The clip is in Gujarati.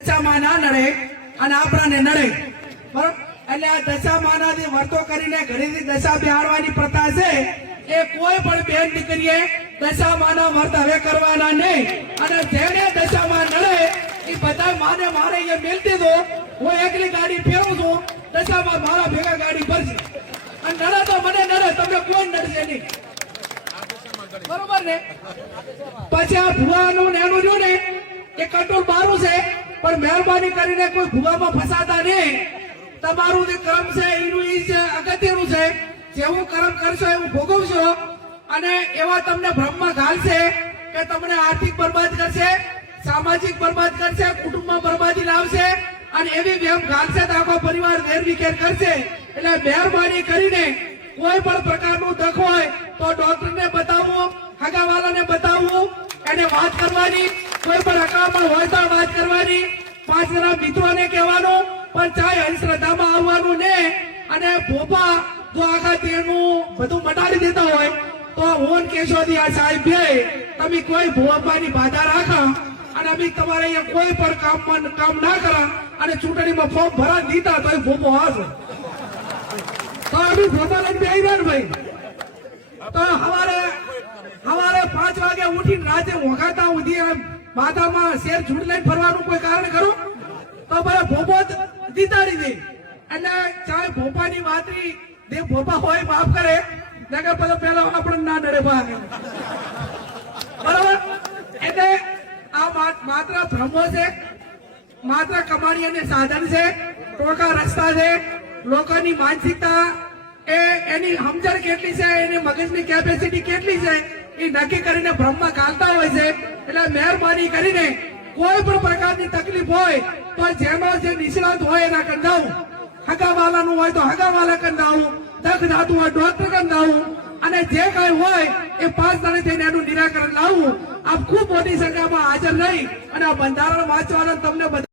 દશામાં ના નડે અને આપણાને નડે બરોબર એટલે આ દશામાના વર્તો કરીને ઘરેથી દશા બિહારવાની પ્રથા છે એ કોઈ પણ બેન દીકરીએ દશામાના વર્ત હવે કરવાના નહીં અને જેને દશામાં નડે એ બધા માને મારે એ મેલતી દો હું એકલી ગાડી ફેરવું છું દશામાં મારા ભેગા ગાડી ભરશે અને નડે તો મને નડે તમને કોઈ નડશે નહીં બરોબર ને પછી આ ભુવાનું ને એનું જો ને એ કંટ્રોલ બારું છે પણ મહેરબાની કરીને કોઈ ભુવામાં ફસાતા નહીં તમારું જે કર્મ છે એનું એ છે અગત્યનું છે જેવું કર્મ કરશો એવું ભોગવશો અને એવા તમને બ્રહ્મ ઘાલશે કે તમને આર્થિક બરબાદ કરશે સામાજિક બરબાદ કરશે કુટુંબમાં બરબાદી લાવશે અને એવી વેમ ઘાલશે તો આખો પરિવાર વેરવિખેર કરશે એટલે મહેરબાની કરીને કોઈ પણ પ્રકારનું દખ હોય તો ડોક્ટરને બતાવવું હગાવાલાને બતાવવું એને વાત કરવાની કોઈ પણ હકામાં હોય તો વાત કરવાની 5 જણા મિત્રોને કહેવાનું પણ ચાહે અંધશ્રદ્ધામાં આવવાનું ને અને ભોપા જો આખા તેનું બધું મટાડી દેતા હોય તો હું કેશોદી આ સાહેબ બે તમે કોઈ ભોપાની બાધા રાખો અને અમે તમારે અહીંયા કોઈ પણ કામ ના કરા અને ચૂંટણીમાં ફોર્મ ભરા દીધા તો ભોપો હશે તો અમે ભોપા લઈને બેહી ભાઈ તો હવારે 5 વાગે ઉઠીને રાતે વગાતા ઉધી માથામાં શેર ઝૂંડ લઈને ફરવાનું કોઈ કારણ ખરું તો બધા ભોપો દીતાડી દે એટલે ચાહે ભોપાની વાતરી જે ભોપા હોય માફ કરે નગર પછી પેલા આપણે ના ડરે બરાબર એટલે આ માત્ર ભ્રમો છે માત્ર કમાણી અને સાધન છે ટોકા રસ્તા છે લોકોની માનસિકતા એની સમજણ કેટલી છે એની મગજની કેપેસિટી કેટલી છે એ નક્કી કરીને ભ્રમમાં ગાલતા હોય છે એટલે મહેરબાની કરીને કોઈ પણ પ્રકારની તકલીફ હોય તો જેમાં જે નિષ્ણાત હોય એના કંદાવું હગાવાલાનું હોય તો હગાવાલા કંદાવું દખ જાતું હોય ડોક્ટર કંદાવું અને જે કઈ હોય એ 5 જણે થઈને એનું નિરાકરણ લાવવું આપ ખૂબ મોટી સંખ્યામાં હાજર રહી અને આ બંધારણ વાંચવાનો તમને